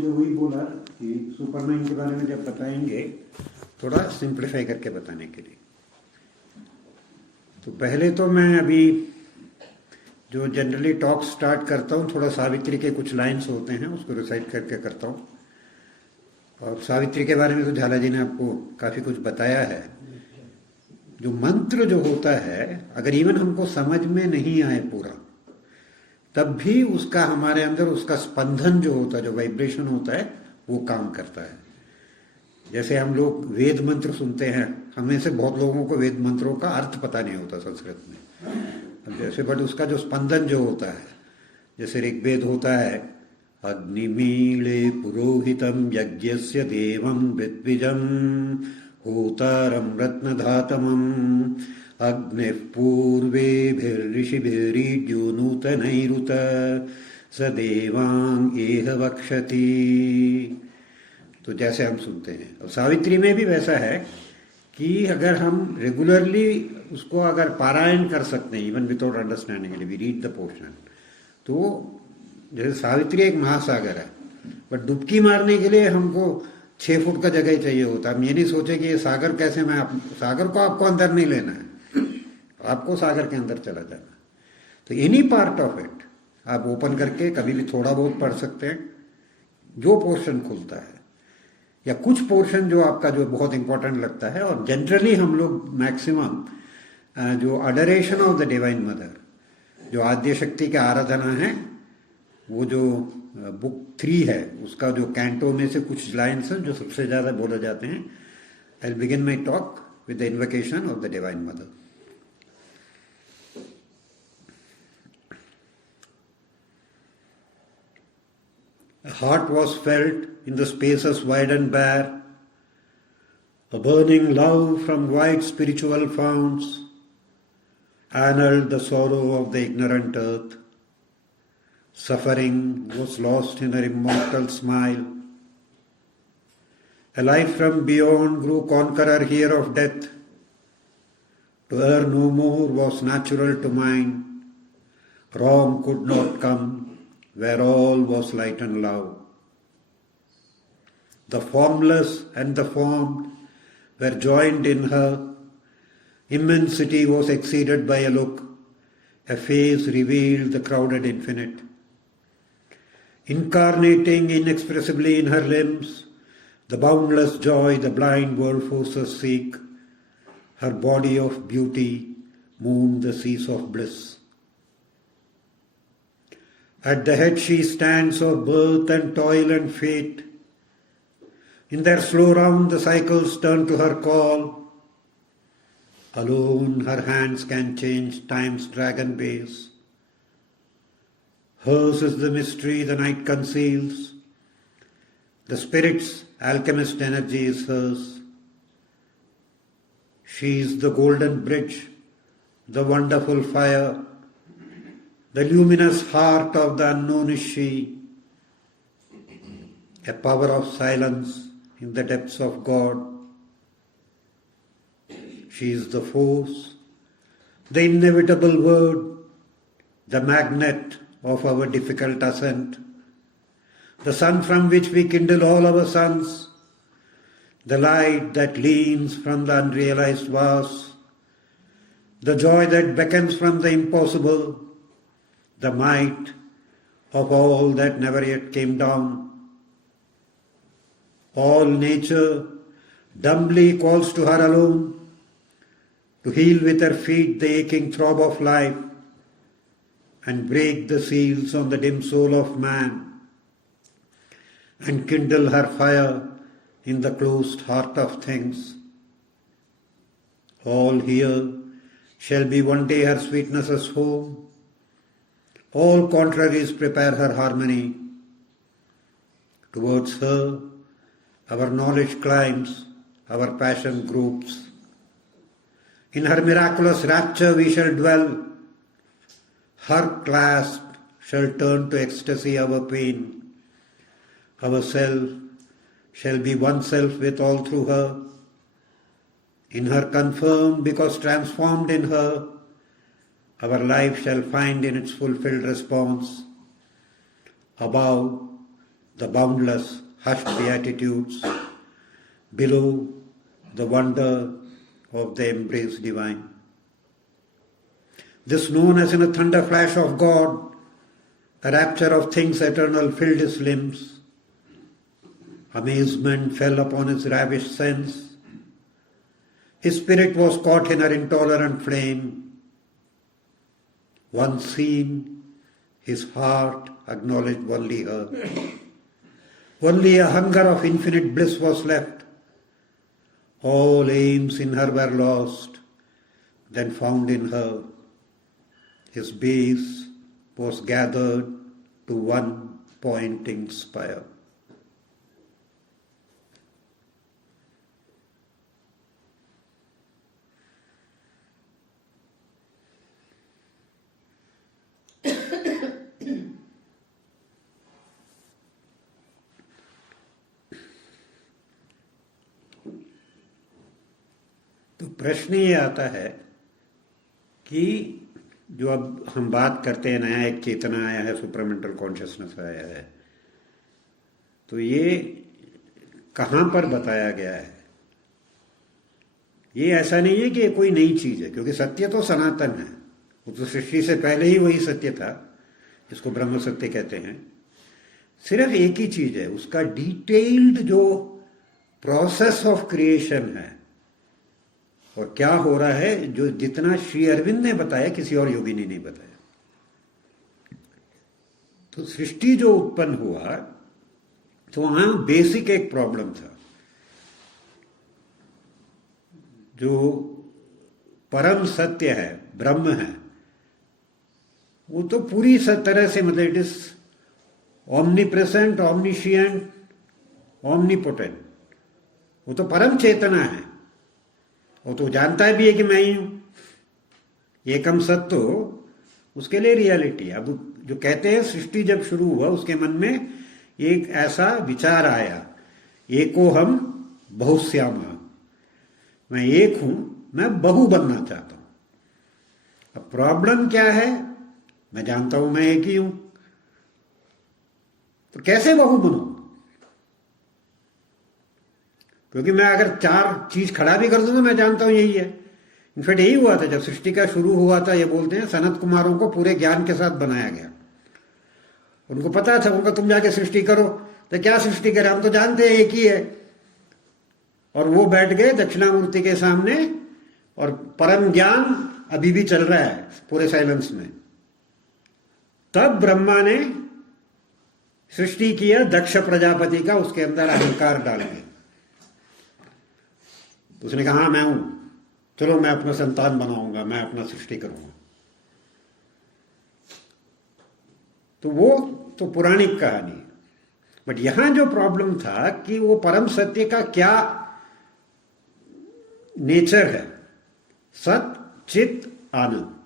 मुझे वही बोला कि सुपरमैन के बारे में जब बताएंगे थोड़ा सिंप्लीफाई करके बताने के लिए। तो पहले तो मैं अभी जो जनरली टॉक स्टार्ट करता हूँ, थोड़ा सावित्री के कुछ लाइन्स होते हैं उसको रिसाइट करके करता हूँ। और सावित्री के बारे में तो झाला जी ने आपको काफ़ी कुछ बताया है। जो मंत्र जो होता है, अगर इवन हमको समझ में नहीं आए पूरा, तब भी उसका हमारे अंदर उसका स्पंदन जो होता है, जो वाइब्रेशन होता है, वो काम करता है। जैसे हम लोग वेद मंत्र सुनते हैं, हमें से बहुत लोगों को वेद मंत्रों का अर्थ पता नहीं होता संस्कृत में। जैसे बट उसका जो स्पंदन जो होता है, जैसे ऋग्वेद होता है, अग्निमीले पुरोहितम यज्ञस्य देवं विद्विजं होतारं रत्नधातमं अग्निः पूर्वेभिर्ऋषिभिरीड्यो नूतनैरुत स देवांग एह वक्षति। तो जैसे हम सुनते हैं, और सावित्री में भी वैसा है कि अगर हम रेगुलरली उसको अगर पारायण कर सकते हैं, even without understanding we read the portion, तो जैसे सावित्री एक महासागर है, बट डुबकी मारने के लिए हमको 6 फुट का जगह ही चाहिए होता है। हम ये नहीं सोचे कि ये सागर कैसे, सागर को आपको अंदर नहीं लेना है, आपको सागर के अंदर चला जाना। तो एनी पार्ट ऑफ इट आप ओपन करके कभी भी थोड़ा बहुत पढ़ सकते हैं, जो पोर्शन खुलता है, या कुछ पोर्शन जो आपका जो बहुत इंपॉर्टेंट लगता है। और जनरली हम लोग मैक्सिमम जो अडरेशन ऑफ द डिवाइन मदर, जो आद्य शक्ति की आराधना है, वो जो बुक 3 है, उसका जो कैंटो में से कुछ लाइन्स हैं जो सबसे ज़्यादा बोले जाते हैं। I will begin my talk with the invocation of the divine mother. A heart was felt in the spaces wide and bare, a burning love from wide spiritual founts annulled the sorrow of the ignorant earth. Suffering was lost in her immortal smile. A life from beyond grew conqueror here of death. To err no more was natural to mind. Wrong could not come where all was light and love. The formless and the formed were joined in her. Immensity was exceeded by a look. A face revealed the crowded infinite. Incarnating inexpressibly in her limbs, the boundless joy the blind world forces seek, her body of beauty moved the seas of bliss. At the head she stands of birth and toil and fate. In their slow round the cycles turn to her call. Alone her hands can change time's dragon base. Hers is the mystery the night conceals. The spirit's alchemist energy is hers. She is the golden bridge, the wonderful fire. The luminous heart of the unknown is she, a power of silence in the depths of God. She is the force, the inevitable word, the magnet of our difficult ascent, the sun from which we kindle all our suns, the light that leans from the unrealized vast, the joy that beckons from the impossible, the might of all that never yet came down. All nature dumbly calls to her alone, to heal with her feet the aching throb of life, and break the seals on the dim soul of man, and kindle her fire in the closed heart of things. All here shall be one day her sweetness's home. All contraries prepare her harmony. Towards her, our knowledge climbs, our passion groups. In her miraculous rapture we shall dwell. Her clasp shall turn to ecstasy our pain. Our self shall be one self with all through her. In her confirmed because transformed in her, our life shall find in its fulfilled response. Above, the boundless, hushed beatitudes, below the wonder of the embrace divine. This known as in a thunder flash of God, the rapture of things eternal filled his limbs. Amazement fell upon his ravished sense. His spirit was caught in her intolerant flame. Once seen, his heart acknowledged only her. Only a hunger of infinite bliss was left. All aims in her were lost, then found in her. His base was gathered to one pointing spire. तो प्रश्न ये आता है कि जो अब हम बात करते हैं, नया एक चेतना आया है, सुपरमेंटल कॉन्शियसनेस आया है, तो ये कहाँ पर बताया गया है? ये ऐसा नहीं है कि ये कोई नई चीज है, क्योंकि सत्य तो सनातन है, वो तो सृष्टि से पहले ही वही सत्य था, इसको ब्रह्म सत्य कहते हैं। सिर्फ एक ही चीज है, उसका डिटेल्ड जो प्रोसेस ऑफ क्रिएशन है और क्या हो रहा है, जो जितना श्री अरविंद ने बताया किसी और योगी ने नहीं बताया। तो सृष्टि जो उत्पन्न हुआ, तो वहां बेसिक एक प्रॉब्लम था। जो परम सत्य है, ब्रह्म है, वो तो पूरी तरह से, मतलब इट इज ऑमनीप्रेजेंट, ऑमनिशिएंट, ऑमनीपोटेंट। वो तो परम चेतना है, वो तो जानता भी है कि मैं ही हूं। एकम सत्य उसके लिए रियलिटी है। अब जो कहते हैं सृष्टि जब शुरू हुआ, उसके मन में एक ऐसा विचार आया, एको हम बहुश्यामा, मैं एक हूं, मैं बहु बनना चाहता हूं। अब प्रॉब्लम क्या है? मैं जानता हूं मैं एक ही हूं, तो कैसे बहु बनूं? क्योंकि मैं अगर चार चीज खड़ा भी कर दूं तो मैं जानता हूं यही है। इनफैक्ट यही हुआ था जब सृष्टि का शुरू हुआ था। ये बोलते हैं सनत कुमारों को पूरे ज्ञान के साथ बनाया गया। उनको पता था, उनका तुम जाके सृष्टि करो, तो क्या सृष्टि करे, हम तो जानते हैं एक ही है। और वो बैठ गए दक्षिणामूर्ति के सामने, और परम ज्ञान अभी भी चल रहा है पूरे साइलेंस में। तब ब्रह्मा ने सृष्टि किया दक्ष प्रजापति का, उसके अंदर अहंकार डाल के। उसने कहा हाँ मैं हूं, चलो मैं अपना संतान बनाऊंगा, मैं अपना सृष्टि करूंगा। तो वो तो पौराणिक कहानी है। बट यहां जो प्रॉब्लम था कि वो परम सत्य का क्या नेचर है? सत चित आनंद।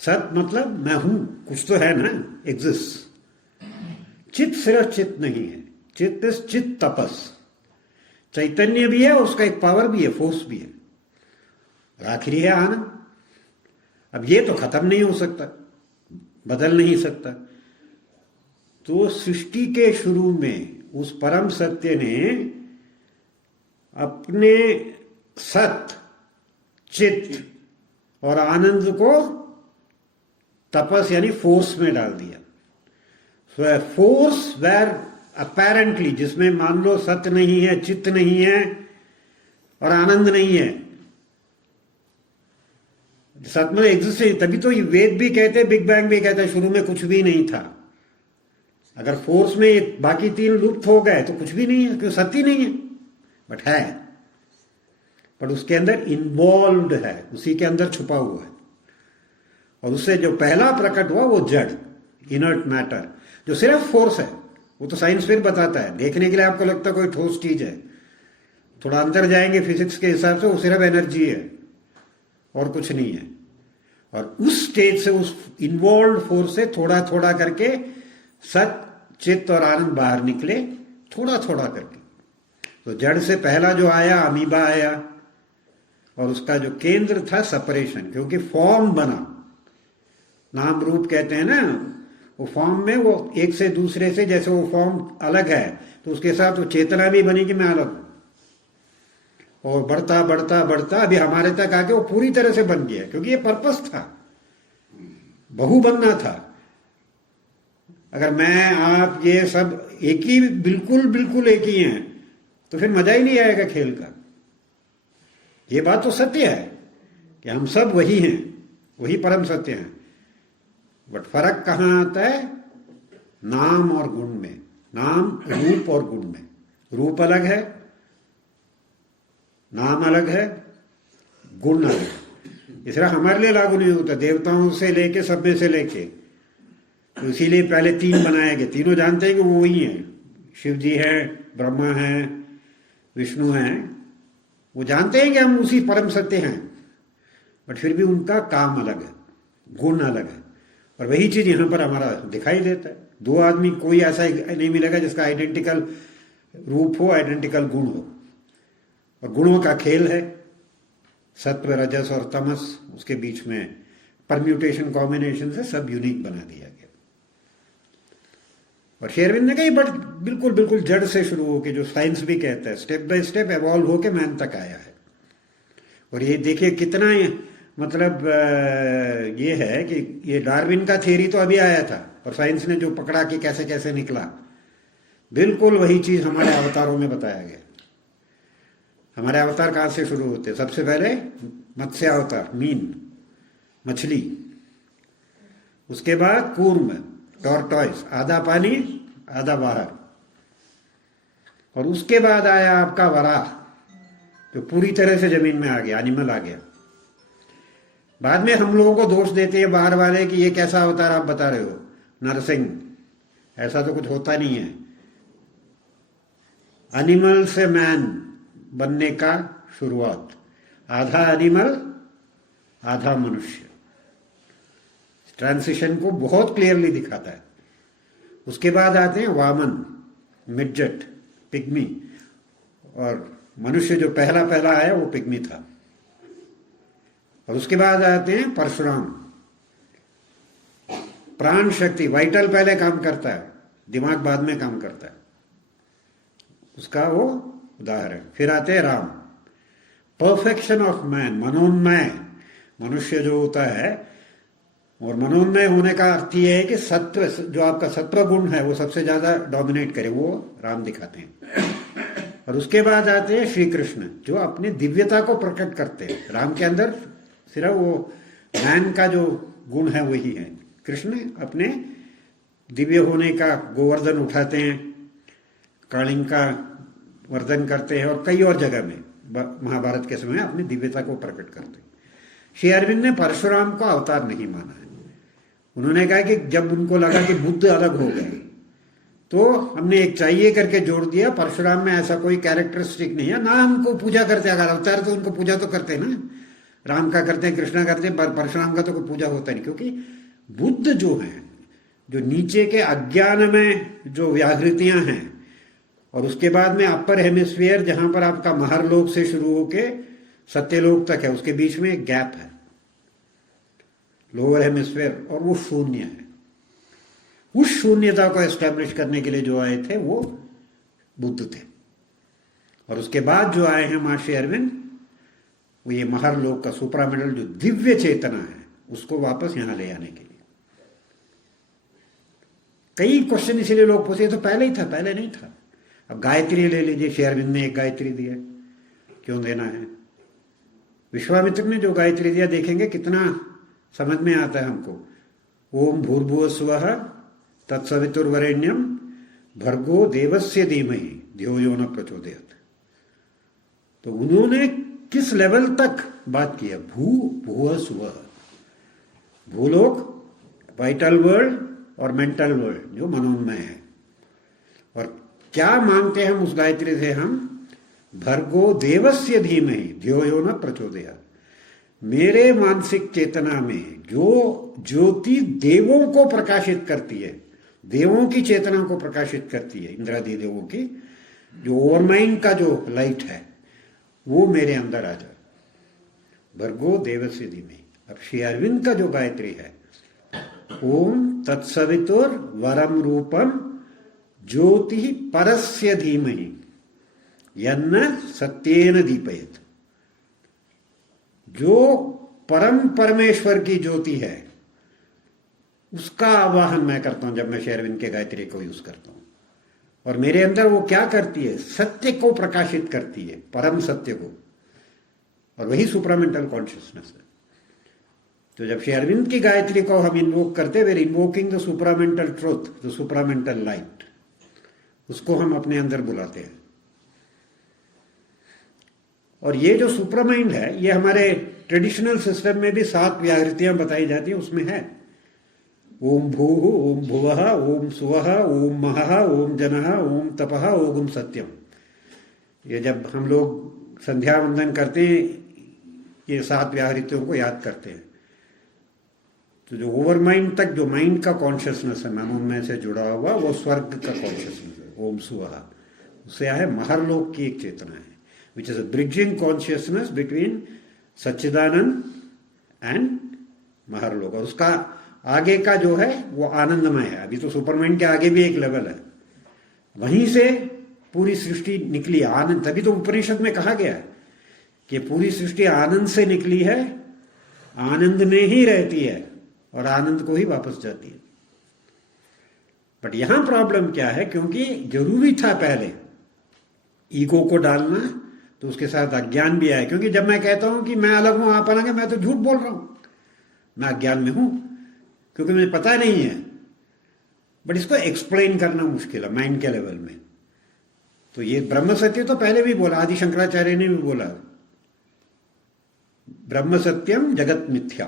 सत मतलब मैं हूं, कुछ तो है ना, एग्जिस्ट। चित सिर्फ चित नहीं है, चित इज चित तपस। चैतन्य भी है, उसका एक पावर भी है, फोर्स भी है, और आखिरी है आनंद। अब ये तो खत्म नहीं हो सकता, बदल नहीं सकता। तो सृष्टि के शुरू में उस परम सत्य ने अपने सत, चित और आनंद को तपस यानी फोर्स में डाल दिया। सो फोर्स वेर अपेरेंटली, जिसमें मान लो सत्य नहीं है, चित्त नहीं है और आनंद नहीं है, सत्य में एग्जिस्ट नहीं। तभी तो ये वेद भी कहते हैं, बिग बैंग भी कहते हैं, शुरू में कुछ भी नहीं था। अगर फोर्स में बाकी तीन लुप्त हो गए तो कुछ भी नहीं है, क्योंकि सत्य नहीं है। बट है, बट उसके अंदर इन्वॉल्व्ड है, उसी के अंदर छुपा हुआ है। और उससे जो पहला प्रकट हुआ वो जड़, इनर्ट मैटर, जो सिर्फ फोर्स है। वो तो साइंस फिर बताता है, देखने के लिए आपको लगता है कोई ठोस चीज है, थोड़ा अंदर जाएंगे फिजिक्स के हिसाब से, वो सिर्फ एनर्जी है और कुछ नहीं है। और उस स्टेज से, उस इन्वॉल्व फोर्स से थोड़ा थोड़ा करके सत, चित्त और आनंद बाहर निकले, थोड़ा थोड़ा करके। तो जड़ से पहला जो आया अमीबा आया, और उसका जो केंद्र था सेपरेशन, क्योंकि फॉर्म बना, नाम रूप कहते हैं ना, वो फॉर्म में वो एक से दूसरे से, जैसे वो फॉर्म अलग है तो उसके साथ वो चेतना भी बनी कि मैं अलग हूं, और बढ़ता बढ़ता बढ़ता अभी हमारे तक आके वो पूरी तरह से बन गया, क्योंकि ये पर्पस था, बहु बनना था। अगर मैं आप ये सब एक ही, बिल्कुल बिल्कुल एक ही हैं, तो फिर मजा ही नहीं आएगा खेल का। ये बात तो सत्य है कि हम सब वही हैं, वही परम सत्य हैं, बट फर्क कहां आता है? नाम और गुण में, नाम रूप और गुण में। रूप अलग है, नाम अलग है, गुण अलग है। इसलिए हमारे लिए लागू नहीं होता, देवताओं से लेके, सब में से लेके। तो इसीलिए पहले तीन बनाए गए, तीनों जानते हैं कि वो वही हैं, शिव जी हैं, ब्रह्मा हैं, विष्णु हैं, वो जानते हैं कि हम उसी परम सत्य हैं, बट फिर भी उनका काम अलग है, गुण अलग है। और वही चीज यहां पर हमारा दिखाई देता है। दो आदमी कोई ऐसा नहीं मिलेगा जिसका आइडेंटिकल रूप हो, आइडेंटिकल गुण हो। और गुणों का खेल है, सत्व, रजस और तमस, उसके बीच में परम्यूटेशन, कॉम्बिनेशन से सब यूनिक बना दिया गया। और शेरविंद ने कही बट बिल्कुल बिल्कुल जड़ से शुरू होकर, जो साइंस भी कहता है, स्टेप बाय स्टेप एवॉल्व होके मैन तक आया है। और ये देखिए कितना मतलब ये है कि ये डार्विन का थ्योरी तो अभी आया था, और साइंस ने जो पकड़ा कि कैसे कैसे निकला, बिल्कुल वही चीज हमारे अवतारों में बताया गया। हमारे अवतार कहां से शुरू होते? सबसे पहले मत्स्य अवतार, मीन, मछली, उसके बाद कूर्म, टॉर्टॉइस, आधा पानी आधा बाहर, और उसके बाद आया आपका वराह, जो पूरी तरह से जमीन में आ गया, एनिमल आ गया। बाद में हम लोगों को दोष देते हैं बाहर वाले कि ये कैसा अवतार आप बता रहे हो, नरसिंह, ऐसा तो कुछ होता नहीं है। एनिमल से मैन बनने का शुरुआत, आधा एनिमल आधा मनुष्य, ट्रांसिशन को बहुत क्लियरली दिखाता है। उसके बाद आते हैं वामन, मिडजट, पिग्मी, और मनुष्य जो पहला पहला आया वो पिग्मी था। और उसके बाद आते हैं परशुराम, प्राण शक्ति, वाइटल पहले काम करता है, दिमाग बाद में काम करता है, उसका वो उदाहरण। फिर आते हैं राम, परफेक्शन ऑफ मैन, मनोन्मय, मनुष्य जो होता है। और मनोन्मय होने का अर्थ ये है कि सत्व, जो आपका सत्व गुण है वो सबसे ज्यादा डोमिनेट करे, वो राम दिखाते हैं। और उसके बाद आते हैं श्री कृष्ण, जो अपनी दिव्यता को प्रकट करते हैं। राम के अंदर सिर्फ वो मैन का जो गुण है वही है। कृष्ण अपने दिव्य होने का गोवर्धन उठाते हैं, कालिंग का वर्धन करते हैं, और कई और जगह में महाभारत के समय अपनी दिव्यता को प्रकट करते हैं। श्री अरविंद ने परशुराम को अवतार नहीं माना है। उन्होंने कहा कि जब उनको लगा कि बुद्ध अलग हो गए तो हमने एक चाहिए करके जोड़ दिया, परशुराम में ऐसा कोई कैरेक्टरिस्टिक नहीं है, ना हमको पूजा करते। अगर अवतार तो उनको पूजा तो करते हैं ना, राम का करते हैं, कृष्णा करते हैं, परशुराम का तो कोई पूजा होता नहीं। क्योंकि बुद्ध जो है, जो नीचे के अज्ञान में जो व्याहृतियां हैं, और उसके बाद में अपर हेमिस्फीयर जहां पर आपका महरलोक से शुरू होके सत्यलोक तक है, उसके बीच में एक गैप है, लोअर हेमिस्फीयर, और वो शून्य है। उस शून्यता को एस्टेब्लिश करने के लिए जो आए थे वो बुद्ध थे। और उसके बाद जो आए हैं महर्षि अरविंद, वो ये महरलोक का सुपरामेंटल जो दिव्य चेतना है उसको वापस यहां ले आने के लिए। कई क्वेश्चन इसीलिए लोग पूछे, तो पहले ही था, पहले नहीं था। अब गायत्री ले लीजिए, श्री अरविंद ने एक गायत्री दिया, क्यों देना है? विश्वामित्र ने जो गायत्री दिया, देखेंगे कितना समझ में आता है हमको। ओम भूर्भुवः स्वः तत्सवितुर्वरेण्यम भर्गो देवस्य धीमहि धियो यो न प्रचोदयात्। तो उन्होंने किस लेवल तक बात की है? भूर्भुवः स्वः, भूलोक, वाइटल वर्ल्ड और मेंटल वर्ल्ड जो मनोन्मय है। और क्या मांगते हैं हम उस गायत्री से? हम भर्गो देवस्य धीमहि धियो यो न प्रचोदयात्, मेरे मानसिक चेतना में जो ज्योति देवों को प्रकाशित करती है, देवों की चेतना को प्रकाशित करती है, इंद्रादि देवों की, जो ओवरमाइंड का जो लाइट है वो मेरे अंदर आ जाए। भर्गो देवस्य धीमहि। अब श्री अरविंद का जो गायत्री है ओम तत्सवितुर वरम रूपम ज्योति परस्य धीमहि यन्न सत्येन दीपयेत। जो परम परमेश्वर की ज्योति है उसका आवाहन मैं करता हूं जब मैं श्री अरविंद के गायत्री को यूज करता हूं। और मेरे अंदर वो क्या करती है? सत्य को प्रकाशित करती है, परम सत्य को। और वही सुप्रामेंटल कॉन्शियसनेस है। तो जब श्री अरविंद की गायत्री को हम इन्वोक करते, we invoking the supramental truth, the supramental light, उसको हम अपने अंदर बुलाते हैं। और ये जो सुप्रामाइंड है, ये हमारे ट्रेडिशनल सिस्टम में भी 7 व्याहृतियां बताई जाती हैं, उसमें है ओम भूः, ओम भुवः, ओम सुवः, ओम महः, ओम जनः, ओम तपः, ओम सत्यम। ये जब हम लोग संध्या वंदन करते हैं, ये 7 व्याहृतियों को याद करते हैं। तो जो ओवर माइंड तक जो माइंड का कॉन्शियसनेस है मन में से जुड़ा हुआ, वो स्वर्ग का कॉन्शियसनेस है, ओम सुवः। उससे है महरलोक की एक चेतना है, which is a bridging consciousness between Sachchidanand and Maharlok. और उसका आगे का जो है वो आनंदमय है। अभी तो सुपरमाइंड के आगे भी एक लेवल है, वहीं से पूरी सृष्टि निकली आनंद। तभी तो उपनिषद में कहा गया है कि पूरी सृष्टि आनंद से निकली है, आनंद में ही रहती है और आनंद को ही वापस जाती है। बट यहां प्रॉब्लम क्या है? क्योंकि जरूरी था पहले ईगो को डालना, तो उसके साथ अज्ञान भी आया। क्योंकि जब मैं कहता हूं कि मैं अलग हूं आप अलग हैं, मैं तो झूठ बोल रहा हूं, मैं अज्ञान में हूं, क्योंकि मुझे पता नहीं है। बट इसको एक्सप्लेन करना मुश्किल है माइंड के लेवल में। तो ये ब्रह्म सत्य तो पहले भी बोला, आदि शंकराचार्य ने भी बोला ब्रह्म सत्यम जगत मिथ्या।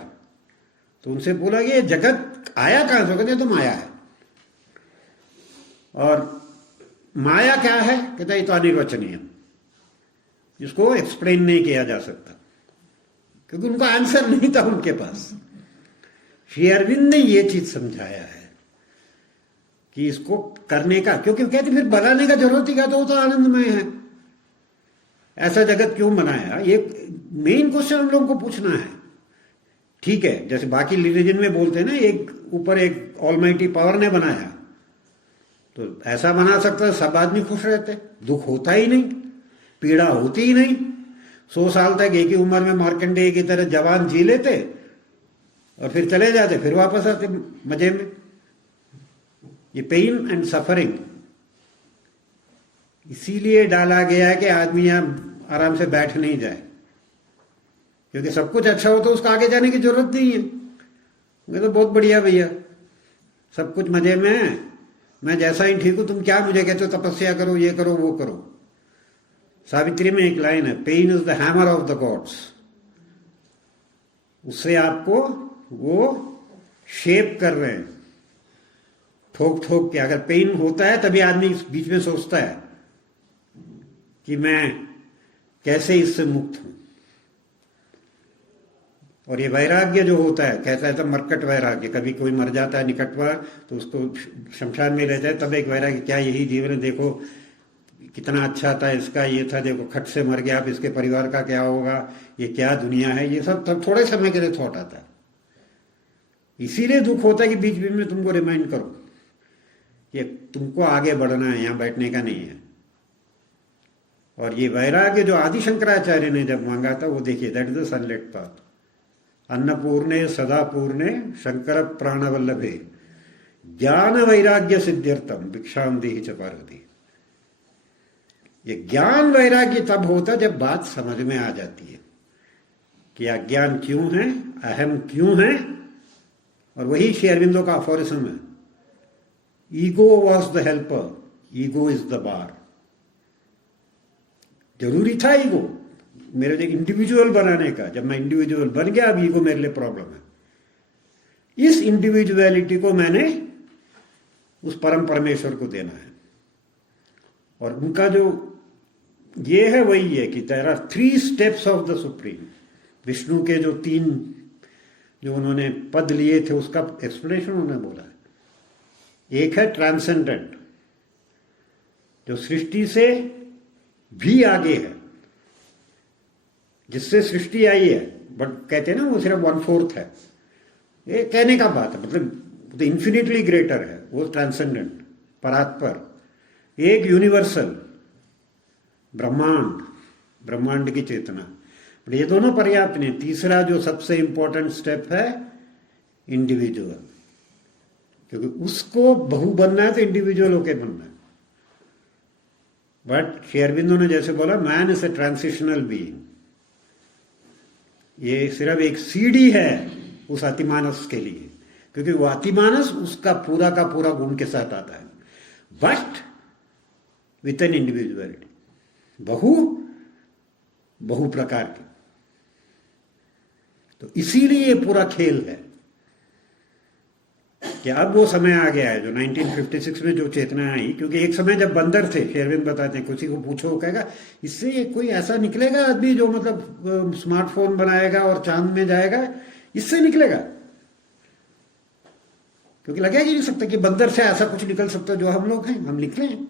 तो उनसे बोला कि ये जगत आया कहां से? कहते तो माया है। और माया क्या है? कहते ये तो अनिर्वचनीय, जिसको एक्सप्लेन नहीं किया जा सकता, क्योंकि उनका आंसर नहीं था उनके पास। श्री अरविंद ने ये चीज समझाया है कि इसको करने का, क्योंकि कहते फिर बनाने का जरूरत ही क्या, तो वो तो आनंदमय है, ऐसा जगत क्यों बनाया? ये मेन क्वेश्चन हम लोगों को पूछना है। ठीक है, जैसे बाकी रिलीजन में बोलते हैं ना, एक ऊपर एक ऑलमाइटी पावर ने बनाया, तो ऐसा बना सकता है सब आदमी खुश रहते, दुख होता ही नहीं, पीड़ा होती ही नहीं, 100 साल तक एक ही उम्र में मार्कंडेय की तरह जवान जी लेते और फिर चले जाते, फिर वापस आते मजे में। ये पेन एंड सफरिंग इसीलिए डाला गया है कि आदमी यहां आराम से बैठ नहीं जाए, क्योंकि सब कुछ अच्छा हो तो उसको आगे जाने की जरूरत नहीं है। मैं तो बहुत बढ़िया भैया, सब कुछ मजे में है, मैं जैसा ही ठीक हूं, तुम क्या मुझे कहते हो तपस्या करो, ये करो, वो करो। सावित्री में एक लाइन है, pain is the hammer of the gods. उससे आपको वो शेप कर रहे हैं, ठोक ठोक के। अगर पेन होता है तभी आदमी बीच में सोचता है कि मैं कैसे इससे मुक्त हूं। और ये वैराग्य जो होता है, कहता है तो मरकट वैराग्य, कभी कोई मर जाता है निकटवा तो उसको शमशान में रहता है, तब एक वैराग्य, क्या यही जीवन है, देखो कितना अच्छा था, इसका ये था, देखो खट से मर गया, अब इसके परिवार का क्या होगा, ये क्या दुनिया है, ये सब तब थोड़े समय के लिए थॉट आता है। इसीलिए दुख होता है कि बीच बीच में तुमको रिमाइंड करो कि तुमको आगे बढ़ना है, यहां बैठने का नहीं है। और ये वैराग्य जो आदि शंकराचार्य ने जब मांगा था, वो देखिए, दैट इज द सनलेट पाथ। अन्नपूर्णे सदा पूर्णे शंकर प्राणवल्लभे ज्ञान वैराग्य सिद्ध्यर्थम भिक्षाम देहि च पार्वती। ये ज्ञान वैराग्य तब होता जब बात समझ में आ जाती है कि अज्ञान क्यों है, अहम क्यों है। और वही श्री अरविंदो का अफोरिज्म है, ego was the helper, ego is the bar. जरूरी था ईगो मेरे लिए इंडिविजुअल बनाने का, जब मैं इंडिविजुअल बन गया, अब ईगो मेरे लिए प्रॉब्लम है। इस इंडिविजुअलिटी को मैंने उस परम परमेश्वर को देना है। और उनका जो ये है वही है कि there are 3 steps of the supreme. Vishnu के जो 3 जो उन्होंने पद लिए थे, उसका एक्सप्लेनेशन उन्होंने बोला है। एक है ट्रांसेंडेंट, जो सृष्टि से भी आगे है, जिससे सृष्टि आई है, बट कहते हैं ना वो सिर्फ 1/4 है। ये कहने का बात है, मतलब तो इन्फिनिटली ग्रेटर है, वो ट्रांसेंडेंट, परात्पर, एक यूनिवर्सल ब्रह्मांड, ब्रह्मांड की चेतना। ये दोनों पर्याप्त नहीं। तीसरा जो सबसे इंपॉर्टेंट स्टेप है, इंडिविजुअल, क्योंकि उसको बहु बनना है तो इंडिविजुअल होके बनना है। बट श्री अरविंदो ने जैसे बोला, man is a transitional being, ये सिर्फ एक सीढ़ी है उस अतिमानस के लिए, क्योंकि वो अतिमानस उसका पूरा का पूरा गुण के साथ आता है, बट विथ एन इंडिविजुअलिटी, बहु प्रकार की। तो इसीलिए ये पूरा खेल है कि अब वो समय आ गया है जो 1956 में जो चेतना आई। क्योंकि एक समय जब बंदर थे, शेरविन बताते हैं, किसी को पूछो वो कहेगा इससे कोई ऐसा निकलेगा आदमी जो मतलब स्मार्टफोन बनाएगा और चांद में जाएगा, इससे निकलेगा, क्योंकि लगा ही नहीं सकता कि बंदर से ऐसा कुछ निकल सकता जो हम लोग हैं, हम निकले हैं।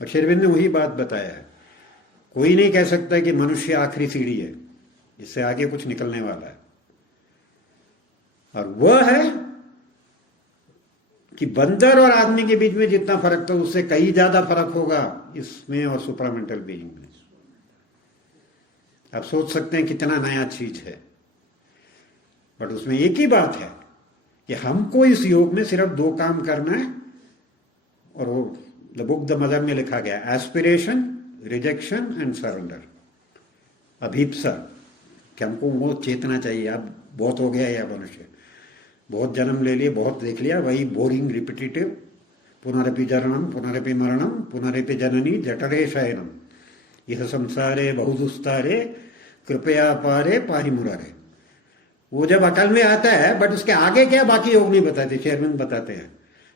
और शेरविन ने वही बात बताया है, कोई नहीं कह सकता कि मनुष्य आखिरी सीढ़ी है, इससे आगे कुछ निकलने वाला है। और वह है कि बंदर और आदमी के बीच में जितना फर्क था उससे कई ज्यादा फर्क होगा इसमें और सुपरामेंटल बीइंग में। आप सोच सकते हैं कितना नया चीज है, बट उसमें एक ही बात है कि हमको इस योग में सिर्फ 2 काम करना है, और वो द बुक द मदर में लिखा गया, एस्पिरेशन, रिजेक्शन एंड सरेंडर, अभीप्सा, कि हमको वो चेतना चाहिए, अब बहुत हो गया यह मनुष्य, बहुत जन्म ले लिए, बहुत देख लिया, वही बोरिंग रिपीटेटिव, पुनरपि जननम पुनरपि मरणम पुनरपि जननी जठरे शयनम, यह संसारे बहुदुस्तारे कृपया पारे पाहि मुरारे। वो जब अकल में आता है, बट उसके आगे क्या बाकी योग नहीं बताते, शेरविन बताते हैं,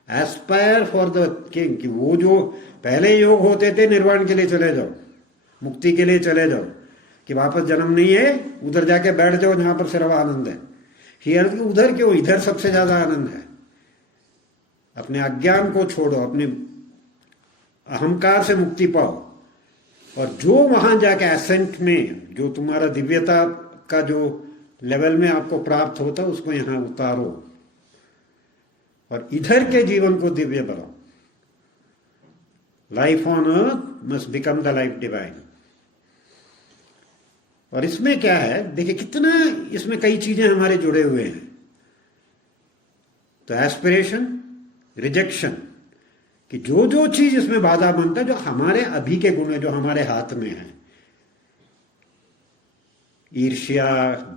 एस्पायर फॉर द किंग, कि वो जो पहले योग होते थे निर्वाण के लिए चले जाओ, मुक्ति के लिए चले जाओ, कि वापस जन्म नहीं है, उधर जाके बैठ जाओ जहां पर सिर्फ आनंद है। हियर उधर क्यों, इधर सबसे ज्यादा आनंद है। अपने अज्ञान को छोड़ो, अपने अहंकार से मुक्ति पाओ, और जो वहां जाके एसेंट में जो तुम्हारा दिव्यता का जो लेवल में आपको प्राप्त होता है उसको यहां उतारो, और इधर के जीवन को दिव्य बनाओ। Life on earth must become the life divine. और इसमें क्या है, देखिए कितना इसमें कई चीजें हमारे जुड़े हुए हैं। तो एस्पिरेशन, रिजेक्शन, कि जो जो चीज इसमें बाधा बनता है, जो हमारे अभी के गुण है, जो हमारे हाथ में है, ईर्ष्या,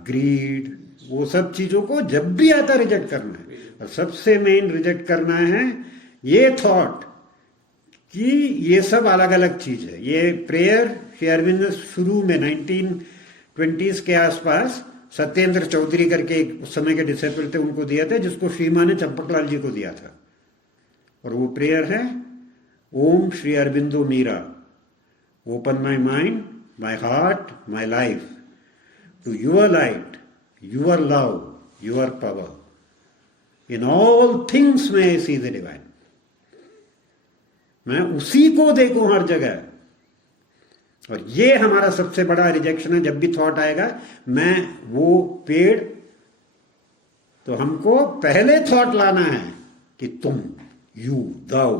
ग्रीड, वो सब चीजों को जब भी आता रिजेक्ट करना है। और सबसे मेन रिजेक्ट करना है ये थॉट कि ये सब अलग अलग चीज है। ये प्रेयर श्री अरविंद ने शुरू में 1920s के आसपास सत्येंद्र चौधरी करके उस समय के डिसिपल थे, उनको दिया था, जिसको श्री मां ने चंपकलाल जी को दिया था। और वो प्रेयर है, Om Sri Aurobindo Mirra, open my mind, my heart, my life to your light, your love, your power, in all things में आई सी द डिवाइन। मैं उसी को देखूं हर जगह। और ये हमारा सबसे बड़ा रिजेक्शन है। जब भी थॉट आएगा मैं वो पेड़, तो हमको पहले थॉट लाना है कि तुम, यू, दाऊ।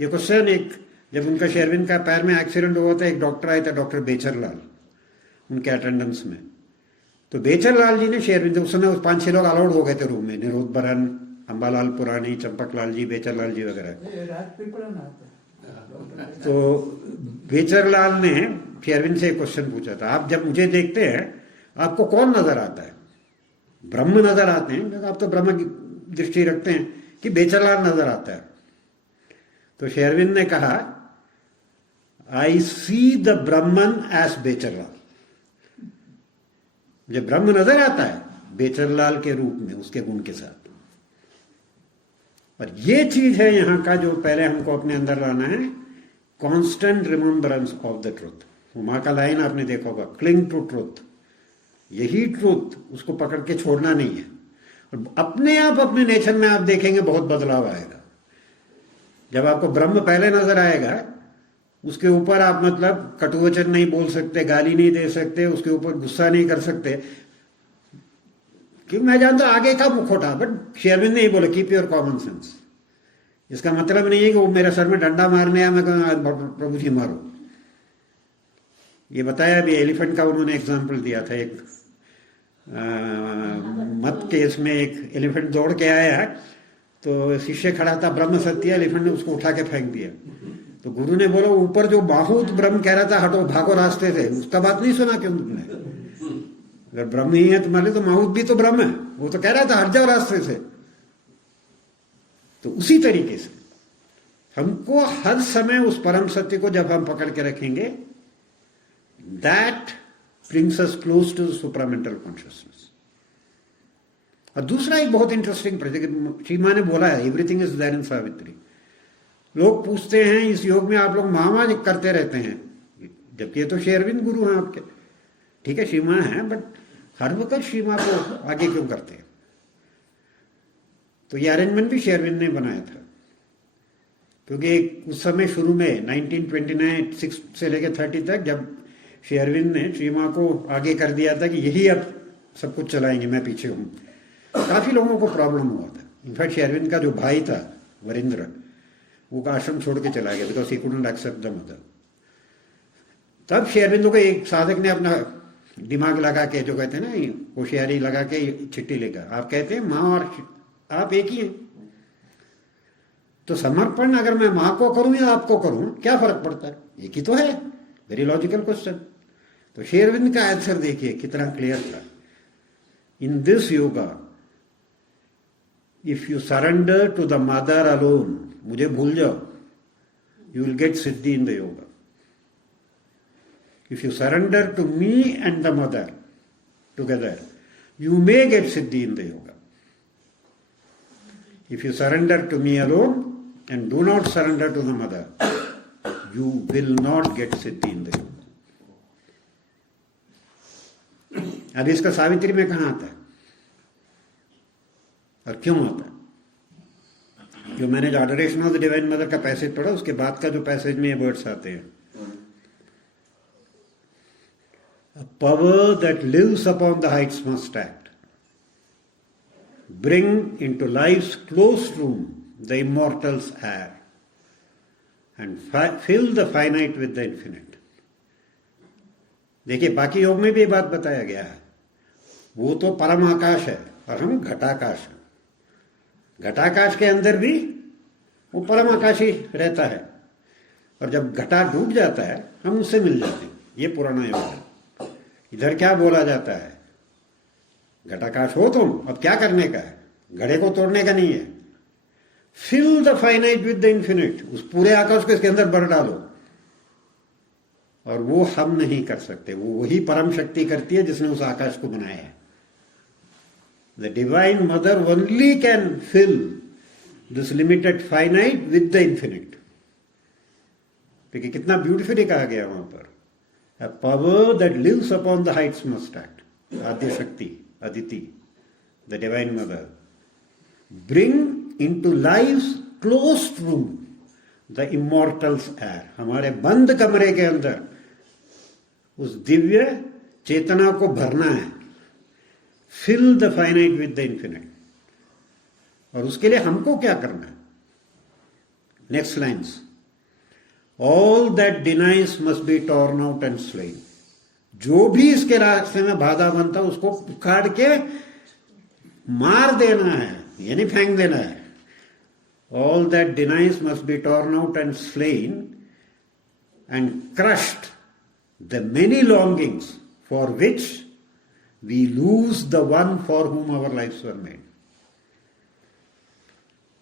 ये क्वेश्चन एक, जब उनका शेरविन का पैर में एक्सीडेंट हुआ था, एक डॉक्टर आए थे, डॉक्टर बेचरलाल, उनके अटेंडेंस में। तो बेचरलाल जी ने शेरविन, उस समय 5-6 लोग अलाउड हो गए थे रूम में, निरोध बरन, अंबालाल पुरानी, चंपकलाल जी, बेचरलाल जी वगैरह। तो बेचरलाल ने शेरविन से एक क्वेश्चन पूछा था, आप जब मुझे देखते हैं आपको कौन नजर आता है? ब्रह्म नजर आते हैं? आप तो ब्रह्म की दृष्टि रखते हैं, कि बेचरलाल नजर आता है? तो शेरविन ने कहा, आई सी द ब्रह्मन एज बेचरलाल। मुझे ब्रह्म नजर आता है बेचरलाल के रूप में, उसके गुण के साथ। और ये चीज है यहां का जो पहले हमको अपने अंदर लाना है, constant remembrance of the truth. मां का लाइन आपने देखा होगा, क्लिंग टू ट्रुथ। यही ट्रुथ, उसको पकड़ के छोड़ना नहीं है। और अपने आप अपने नेचर में आप देखेंगे बहुत बदलाव आएगा। जब आपको ब्रह्म पहले नजर आएगा, उसके ऊपर आप मतलब कटुवचन नहीं बोल सकते, गाली नहीं दे सकते, उसके ऊपर गुस्सा नहीं कर सकते, क्योंकि मैं जानता हूं आगे था मुखोटा, बट शेरविन ने ही बोला कीप योर कॉमन सेंस। इसका मतलब नहीं है कि वो मेरे सर में डंडा मारने आया, मैं कहूँ प्रभु जी मारो। ये बताया भी, एलिफेंट का उन्होंने एग्जाम्पल दिया था। एक मत केस में एक एलिफेंट दौड़ के आया है, तो शिष्य खड़ा था, ब्रह्म सत्य, एलिफेंट ने उसको उठा के फेंक दिया। तो गुरु ने बोला ऊपर जो बाहूत ब्रह्म कह रहा था हटो भागो रास्ते से, उसका बात नहीं सुना क्यों तुमने? अगर ब्रह्म ही है तुम्हारे तो माहूत भी तो ब्रह्म है, वो तो कह रहा था हट जाओ रास्ते से। तो उसी तरीके से हमको हर समय उस परम सत्य को जब हम पकड़ के रखेंगे, that brings us close to supramental consciousness. और दूसरा एक बहुत इंटरेस्टिंग प्रोजेक्ट श्री मां ने बोला है, everything is there in Savitri. लोग पूछते हैं इस योग में आप लोग मामा करते रहते हैं, जबकि ये तो शेरविन गुरु हैं आपके। ठीक है, श्री मां है, बट हर वक्त श्री मां को आगे क्यों करते हैं? तो ये अरेंजमेंट भी शेरविन ने बनाया था, क्योंकि उस समय शुरू में 1929 से लेकर 30 तक जब शेरविन ने श्री मां को आगे कर दिया था कि यही अब सब कुछ चलाएंगे, मैं पीछे हूं, काफी लोगों को प्रॉब्लम हुआ था। इनफैक्ट शेरविन का जो भाई था वरिंद्र, वो का आश्रम छोड़ के चला गया because he couldn't accept the mother. तब शेरविंदो को एक साधक ने अपना दिमाग लगा के, जो कहते हैं ना होशियारी लगा के चिट्ठी लेकर, आप कहते हैं माँ और आप एक ही हैं, तो समर्पण अगर मैं माँ को करूं या आपको करूं क्या फर्क पड़ता है, एक ही तो है। Very logical question. तो शेरविंद का आंसर देखिए कितना क्लियर था। In this yoga if you surrender to the mother alone, मुझे भूल जाओ, you will get siddhi in the yoga. If you surrender to me and the mother together, you may get siddhi in the yoga. If you surrender to me alone and do not surrender to the mother, you will not get siddhi in the yoga. अब इसका सावित्री में कहाँ आता है और क्यों आता है? जो मैंने जो Adoration of the divine mother का पैसेज पढ़ा, उसके बाद का जो पैसेज में ये वर्ड्स आते हैं, a power that lives upon the heights must act. Bring into life's closed room the immortal's air and fill the finite with the infinite. देखिए बाकी योग में भी ये बात बताया गया है, वो तो परम आकाश है और हम घटाकाश हैं। घटाकाश के अंदर भी वो परम आकाश ही रहता है, और जब घटा डूब जाता है हम उससे मिल जाते हैं। ये पुराना योग है। इधर क्या बोला जाता है, घटाकाश हो तुम, अब क्या करने का है, घड़े को तोड़ने का नहीं है। Fill the finite with the infinite, उस पूरे आकाश को इसके अंदर भर डालो। और वो हम नहीं कर सकते, वो वही परम शक्ति करती है जिसने उस आकाश को बनाया है। The divine mother only can fill this limited finite with the infinite. देखिए कितना ब्यूटिफुली कहा गया वहां पर, a power that lives upon the heights must act. Adya Shakti, Aditi, the Divine Mother. Bring into life's closed room the immortal's air. हमारे बंद कमरे के अंदर उस दिव्य चेतना को भरना है। Fill the finite with the infinite. और उसके लिए हमको क्या करना है? Next lines. All that denies must be torn out and slain. जो भी इसके रास्ते में बाधा बनता है उसको उखाड़ के मार देना है, यानी फेंक देना है। All that denies must be torn out and slain and crushed the many longings for which we lose the one for whom our lives were made.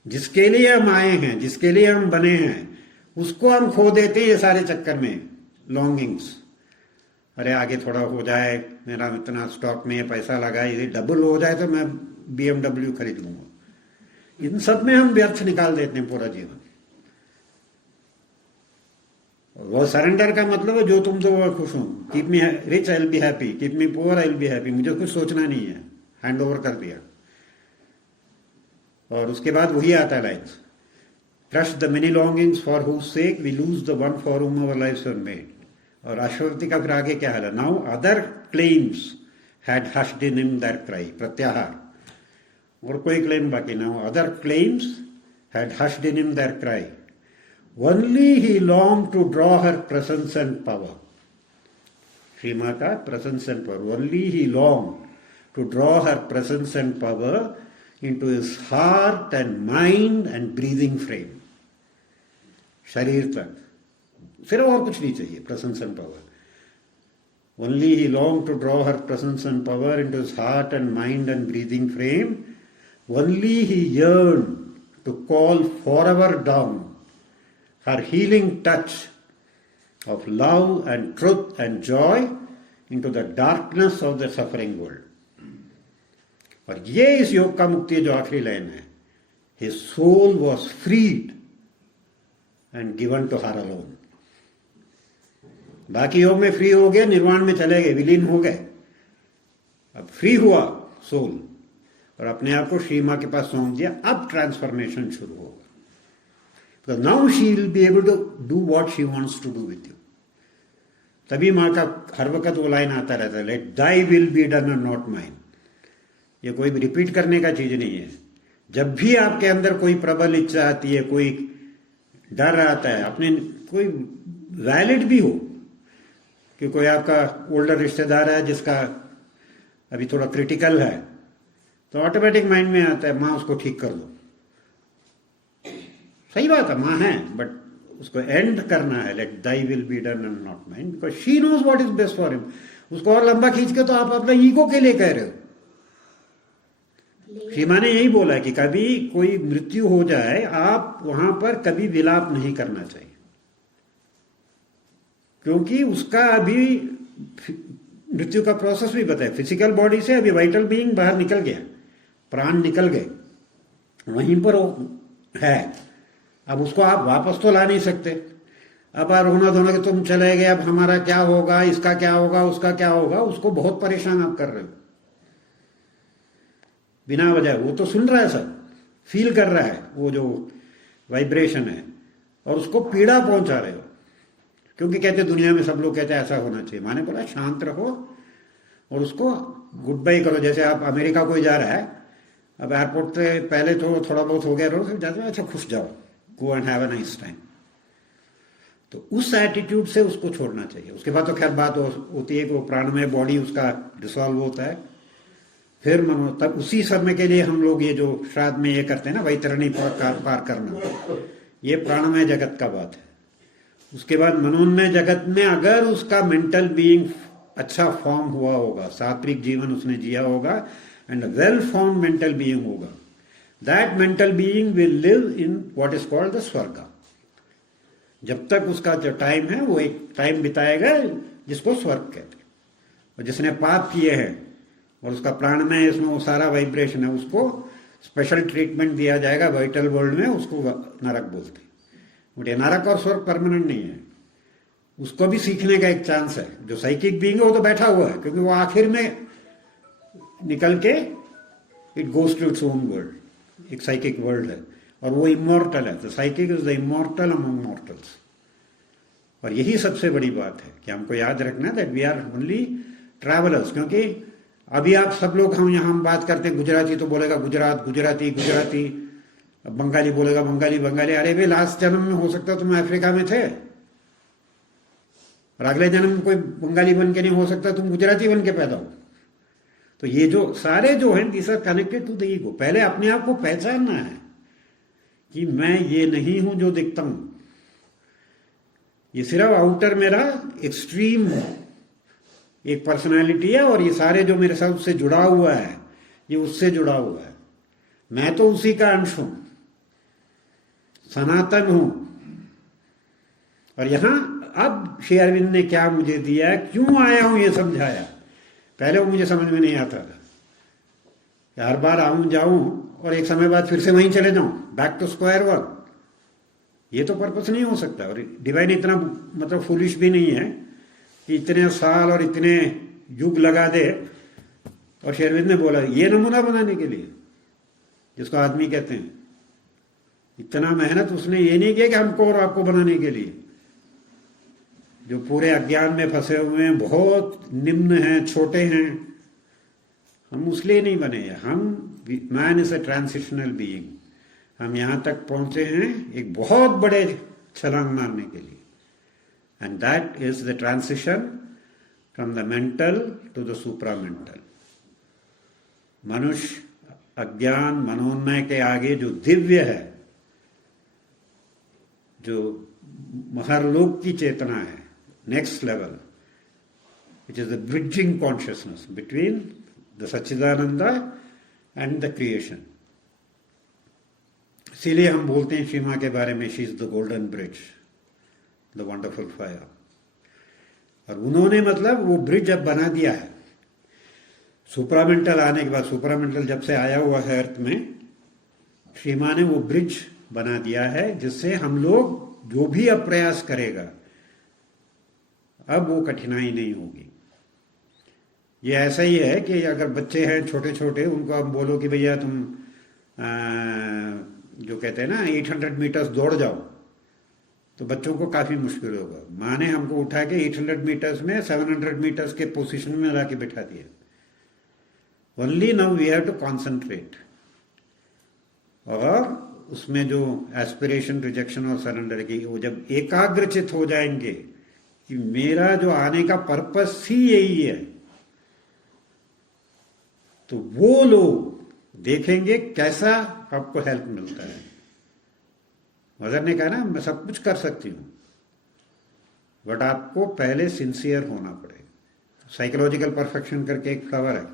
जिसके लिए हम आए हैं, जिसके लिए हम बने हैं, उसको हम खो देते हैं ये सारे चक्कर में, लॉन्गिंग्स। अरे आगे थोड़ा हो जाए, मेरा इतना स्टॉक में ये पैसा लगा, ये डबल हो जाए तो मैं BMW खरीद लूंगा। इन सब में हम व्यर्थ निकाल देते हैं पूरा जीवन। और वो सरेंडर का मतलब है जो तुम दो वो खुश हो। Keep me rich I will be happy, keep me poor I will be happy. मुझे कुछ सोचना नहीं है, हैंड ओवर कर दिया। और उसके बाद वही आता है lines, crush the many longings for whose sake we lose the one for whom our lives were made. और अश्वती का फिर आगे क्या हाल है? Now other claims had hushed in him their cry, प्रत्याहार। और कोई क्लेम बाकी ना हो. Other claims had hushed in him their cry. Only he longed to draw her presence and power. Shri Mata, presence and power. Only he longed to draw her presence and power into his heart and mind and breathing frame. शरीर तक सिर्फ और कुछ नहीं चाहिए. presence and power. Only he longed to draw her presence and power into his heart and mind and breathing frame. Only he yearned to call forever down her healing touch of love and truth and joy into the darkness of the suffering world. और ये इस योग का मुक्ति जो आखिरी line है. His soul was freed and given to her alone. बाकी योग में फ्री हो गए, निर्वाण में चले गए, विलीन हो गए. अब फ्री हुआ सोल और अपने आप को श्री मां के पास सौंप दिया. अब ट्रांसफॉर्मेशन शुरू होगा. तो now she will be able to do what she wants to do with you. तभी मां का हर वक्त वो लाइन आता रहता है, let thy will be done and not mine. ये कोई रिपीट करने का चीज नहीं है. जब भी आपके अंदर कोई प्रबल इच्छा आती है, कोई डर आता है, अपने कोई वैलिड भी हो कि कोई आपका ओल्डर रिश्तेदार है जिसका अभी थोड़ा क्रिटिकल है, तो ऑटोमेटिक माइंड में आता है माँ उसको ठीक कर दो. सही बात है, माँ है, बट उसको एंड करना है. Let thy will be done and not mine, because she knows what is best for him. उसको और लंबा खींच के तो आप अपने ईगो के लिए कह रहे हो. श्री माँ ने यही बोला कि कभी कोई मृत्यु हो जाए, आप वहां पर कभी विलाप नहीं करना चाहिए, क्योंकि उसका अभी मृत्यु का प्रोसेस भी बताया. फिजिकल बॉडी से अभी वाइटल बीइंग बाहर निकल गया, प्राण निकल गए, वहीं पर वो है. अब उसको आप वापस तो ला नहीं सकते. अब रोना धोना कि तुम चले गए, अब हमारा क्या होगा, इसका क्या होगा, उसका क्या होगा. उसको बहुत परेशान आप कर रहे हो बिना वजह. वो तो सुन रहा है, सब फील कर रहा है, वो जो वाइब्रेशन है, और उसको पीड़ा पहुंचा रहे हो. क्योंकि कहते दुनिया में सब लोग कहते हैं ऐसा होना चाहिए. माने बोला शांत रहो और उसको गुड बाय करो. जैसे आप अमेरिका कोई जा रहा है, अब एयरपोर्ट से पहले तो थोड़ा बहुत हो गया, रहो, फिर जाते अच्छा खुश जाओ, go and have a nice time. तो उस एटीट्यूड से उसको छोड़ना चाहिए. उसके बाद तो खैर बात होती है कि वो प्राणमय बॉडी उसका डिसॉल्व होता है, फिर मनो तब उसी समय के लिए हम लोग ये जो श्राद्ध में ये करते हैं ना, वैतरणी पार करना, ये प्राणमय जगत का बात है. उसके बाद मनोन्मय जगत में अगर उसका मेंटल बीइंग अच्छा फॉर्म हुआ होगा, सात्विक जीवन उसने जिया होगा, and well form mental being होगा, that mental being will live in what is called the swarg. जब तक उसका जो टाइम है वो एक टाइम बिताएगा जिसको स्वर्ग कहते हैं. और जिसने पाप किए हैं और उसका प्राणमय इसमें वो सारा वाइब्रेशन है, उसको स्पेशल ट्रीटमेंट दिया जाएगा वाइटल वर्ल्ड में, उसको नरक बोलते हैं. बट ये नरक और स्वर्ग परमानेंट नहीं है. उसको भी सीखने का एक चांस है. जो साइकिक बीइंग है वो तो बैठा हुआ है, क्योंकि वो आखिर में निकल के it goes to its own world. एक साइकिक वर्ल्ड है और वो इमॉर्टल है. तो psychic is the immortal among mortals. और यही सबसे बड़ी बात है कि हमको याद रखना that we are only travellers. क्योंकि अभी आप सब लोग हम यहाँ बात करते हैं, गुजराती तो बोलेगा गुजरात, गुजराती गुजराती, बंगाली बोलेगा बंगाली बंगाली. अरे भाई लास्ट जन्म में हो सकता तुम अफ्रीका में थे, और अगले जन्म में कोई बंगाली बन के नहीं हो सकता, तुम गुजराती बन के पैदा हो. तो ये जो सारे जो हैं this are connected to the ego. पहले अपने आप को पहचानना है कि मैं ये नहीं हूं जो दिखता हूं. ये सिर्फ आउटर मेरा एक्सट्रीम एक पर्सनालिटी है, और ये सारे जो मेरे साथ उससे जुड़ा हुआ है ये उससे जुड़ा हुआ है. मैं तो उसी का अंश हूं, सनातन हूं. और यहां अब श्री अरविंद ने क्या मुझे दिया, क्यों आया हूं, ये समझाया. पहले वो मुझे समझ में नहीं आता था कि हर बार आऊं जाऊं और एक समय बाद फिर से वहीं चले जाऊं, बैक टू स्क्वायर वन. ये तो पर्पस नहीं हो सकता. और डिवाइन इतना मतलब फुलिश भी नहीं है कि इतने साल और इतने युग लगा दे. और श्री अरविंद ने बोला ये नमूना बनाने के लिए, जिसको आदमी कहते हैं, इतना मेहनत उसने ये नहीं किया कि हमको और आपको बनाने के लिए, जो पूरे अज्ञान में फंसे हुए हैं, बहुत निम्न हैं, छोटे हैं, हम उसलिए नहीं बने हैं। हम, man is a transitional being. हम यहाँ तक पहुंचे हैं एक बहुत बड़े छलांग मारने के लिए, and that is the transition from the mental to the supramental. मनुष्य अज्ञान मनोन्मय के आगे जो दिव्य है, जो महरलोक की चेतना है, next level, which is the bridging consciousness between the Satchidananda and the creation. इसीलिए हम बोलते हैं सीमा के बारे में, she is the golden bridge, the wonderful fire. और उन्होंने मतलब वो ब्रिज अब बना दिया है। सुपरामेंटल आने के बाद, सुपरामेंटल जब से आया हुआ है अर्थ में, सीमा ने वो ब्रिज बना दिया है जिससे हम लोग जो भी अब प्रयास करेगा, अब वो कठिनाई नहीं होगी। ये ऐसा ही है कि अगर बच्चे हैं छोटे छोटे, उनको आप बोलो कि भैया तुम जो कहते हैं ना 800 मीटर्स दौड़ जाओ, तो बच्चों को काफ़ी मुश्किल होगा। माँ ने हमको उठा के 800 मीटर्स में 700 मीटर्स के पोजीशन में ला के बैठा दिया। Only now we have to concentrate, और उसमें जो एस्पिरेशन, रिजेक्शन और सरेंडर की, वो जब एकाग्रचित हो जाएंगे कि मेरा जो आने का पर्पस ही यही है, तो वो लोग देखेंगे कैसा आपको हेल्प मिलता है। मदर ने कहा ना, मैं सब कुछ कर सकती हूं, बट आपको पहले सिंसियर होना पड़ेगा। साइकोलॉजिकल परफेक्शन करके एक फ्लावर है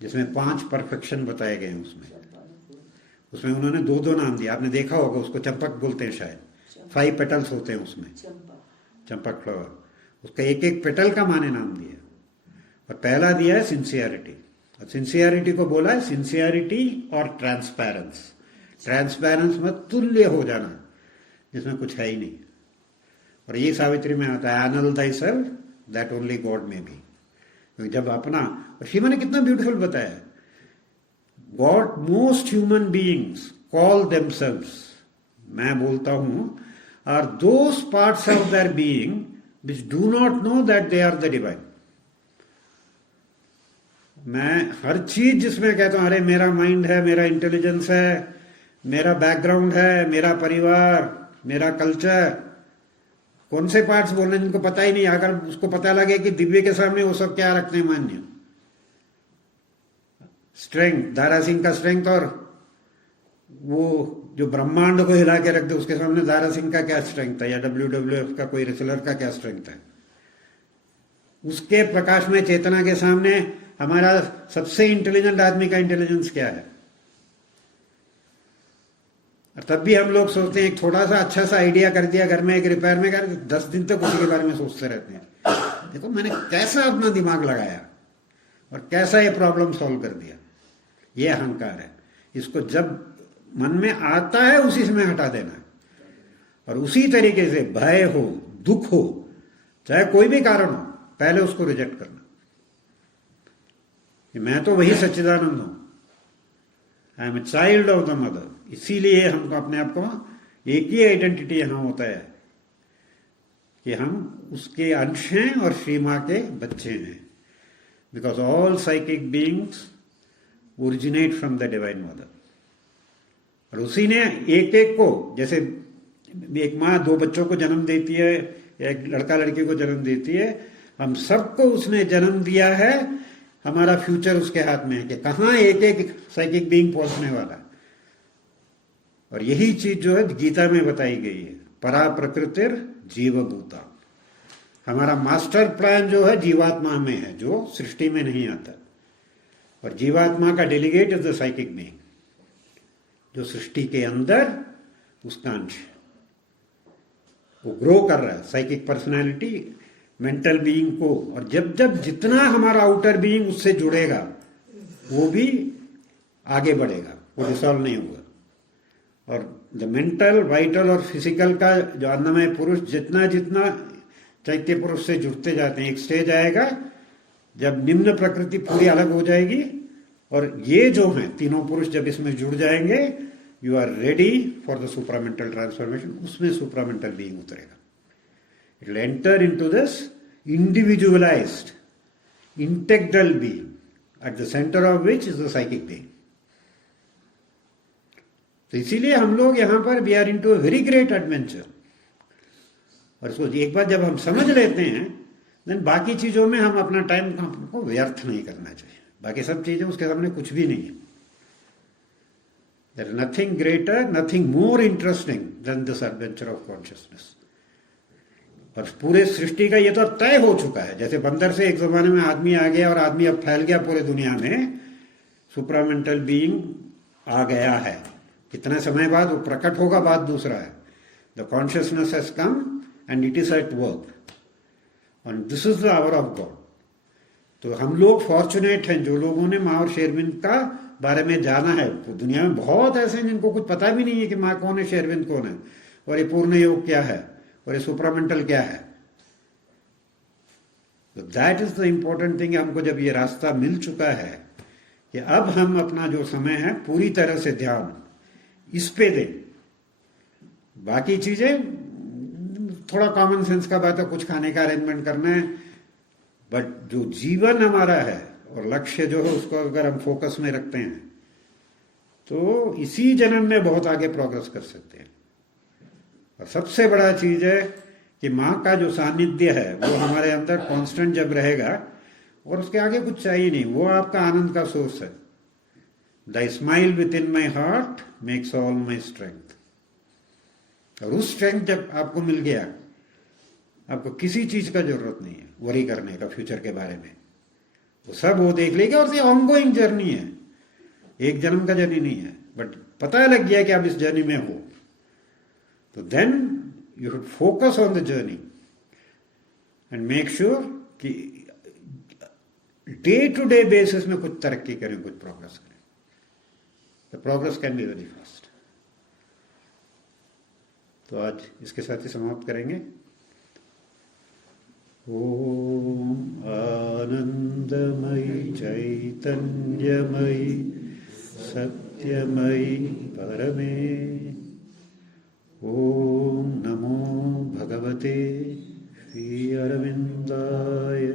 जिसमें 5 परफेक्शन बताए गए हैं। उसमें उन्होंने 2-2 नाम दिया, आपने देखा होगा, उसको चंपक बोलते हैं शायद। 5 पेटल्स होते हैं उसमें, चंपक फ्लावर। उसका एक एक पेटल का माने नाम दिया, और पहला दिया है सिंसियरिटी। और सिंसियरिटी को बोला है सिंसियरिटी और ट्रांसपेरेंस। ट्रांसपेरेंस में तुल्य हो जाना, जिसमें कुछ है ही नहीं। और ये सावित्री में आता है, annul thy self that only God may be. जब अपना, और शिवा ने कितना ब्यूटीफुल बताया, God most human beings call themselves, मैं बोलता हूं, are those parts of their being which do not know that they are the divine। मैं हर चीज जिसमें कहता हूं, अरे मेरा माइंड है, मेरा इंटेलिजेंस है, मेरा बैकग्राउंड है, मेरा परिवार, मेरा कल्चर, कौन से पार्ट्स बोल रहे हैं जिनको पता ही नहीं। अगर उसको पता लगे कि दिव्य के सामने वो सब क्या रखते हैं मान्य, स्ट्रेंथ, दारा सिंह का स्ट्रेंथ, और वो जो ब्रह्मांड को हिला के रख दे उसके सामने दारा सिंह का क्या स्ट्रेंथ है, या WWF का कोई रेसलर का क्या स्ट्रेंथ है। उसके प्रकाश में चेतना के सामने हमारा सबसे इंटेलिजेंट आदमी का इंटेलिजेंस क्या है। और तब भी हम लोग सोचते हैं, एक थोड़ा सा अच्छा सा आइडिया कर दिया घर में, एक रिपेयर में कर, 10 दिन तक उसी के बारे में सोचते रहते हैं। देखो मैंने कैसा अपना दिमाग लगाया और कैसा ये प्रॉब्लम सॉल्व कर दिया। ये अहंकार है। इसको जब मन में आता है उसी समय हटा देना है। और उसी तरीके से भय हो, दुख हो, चाहे कोई भी कारण हो, पहले उसको रिजेक्ट करना कि मैं तो वही सच्चिदानंद हूं, I am a child of the mother. इसीलिए हमको अपने आप को एक ही आइडेंटिटी यहां होता है कि हम उसके अंश हैं और श्री मां के बच्चे हैं। Because all psychic beings originate from the divine mother. और उसी ने एक एक को, जैसे एक माँ 2 बच्चों को जन्म देती है, एक लड़का लड़की को जन्म देती है, हम सबको उसने जन्म दिया है। हमारा फ्यूचर उसके हाथ में है कि कहाँ एक एक साइकिक बीइंग पहुंचने वाला है। और यही चीज जो है गीता में बताई गई है, परा प्रकृतिर जीवभूता। हमारा मास्टर प्लान जो है जीवात्मा में है, जो सृष्टि में नहीं आता। और जीवात्मा का delegate is the psychic being, जो सृष्टि के अंदर उसका अंश, वो ग्रो कर रहा है। साइकिक पर्सनालिटी मेंटल बीइंग को, और जब जब जितना हमारा आउटर बीइंग उससे जुड़ेगा, वो भी आगे बढ़ेगा, वो डिसॉल्व नहीं होगा। और द मेंटल, वाइटल और फिजिकल का जो अन्नमय पुरुष जितना जितना चैत्य पुरुष से जुड़ते जाते हैं, एक स्टेज आएगा जब निम्न प्रकृति पूरी अलग हो जाएगी, और ये जो हैं तीनों पुरुष जब इसमें जुड़ जाएंगे, you are ready for the supramental transformation. उसमें सुप्रामेंटल बीइंग उतरेगा। It will enter into this individualised integral being, at the center of which is the psychic being. तो इसीलिए हम लोग यहाँ पर we are into a very great adventure. और इसको एक बार जब हम समझ लेते हैं, देन बाकी चीजों में हम अपना टाइम को व्यर्थ नहीं करना चाहिए। बाकी सब चीजें उसके सामने कुछ भी नहीं है। There is nothing greater, nothing more interesting than this adventure of consciousness. और पूरे सृष्टि का ये तो तय हो चुका है। जैसे बंदर से एक जमाने में आदमी आ गया और आदमी अब फैल गया पूरे दुनिया में, सुपरामेंटल बीइंग आ गया है। कितने समय बाद वो प्रकट होगा, बात दूसरा है। The consciousness has come and it is at work and this is the hour of God. तो हम लोग फॉर्चुनेट हैं जो लोगों ने माँ और शेरविंद का बारे में जाना है। तो दुनिया में बहुत ऐसे हैं जिनको कुछ पता भी नहीं है कि माँ कौन है, शेरविंद कौन है, और ये पूर्ण योग क्या है, और ये सुपरामेंटल क्या है। तो that is the important thing. हमको जब ये रास्ता मिल चुका है कि अब हम अपना जो समय है पूरी तरह से ध्यान इस पे दें। बाकी चीजें थोड़ा कॉमन सेंस का बात है, कुछ खाने का अरेंजमेंट करना है, बट जो जीवन हमारा है और लक्ष्य जो है उसको अगर हम फोकस में रखते हैं तो इसी जन्म में बहुत आगे प्रोग्रेस कर सकते हैं। और सबसे बड़ा चीज है कि माँ का जो सानिध्य है वो हमारे अंदर कांस्टेंट जब रहेगा, और उसके आगे कुछ चाहिए नहीं, वो आपका आनंद का सोर्स है। The smile with in my heart makes all my strength. और उस स्ट्रेंथ जब आपको मिल गया, आपको किसी चीज का जरूरत नहीं है वरी करने का फ्यूचर के बारे में। वो सब वो देख लेगा। और ये ऑनगोइंग जर्नी है, एक जन्म का जर्नी नहीं है, बट पता लग गया कि आप इस जर्नी में हो, तो then you should focus on the journey and make sure कि डे टू डे बेसिस में कुछ तरक्की करें, कुछ प्रोग्रेस करें। The progress can be very fast. तो आज इसके साथ ही समाप्त करेंगे। ओम आनंदमयी चैतन्यमयी सत्यमयी परमे ओम नमो भगवते श्री अरविंदाय।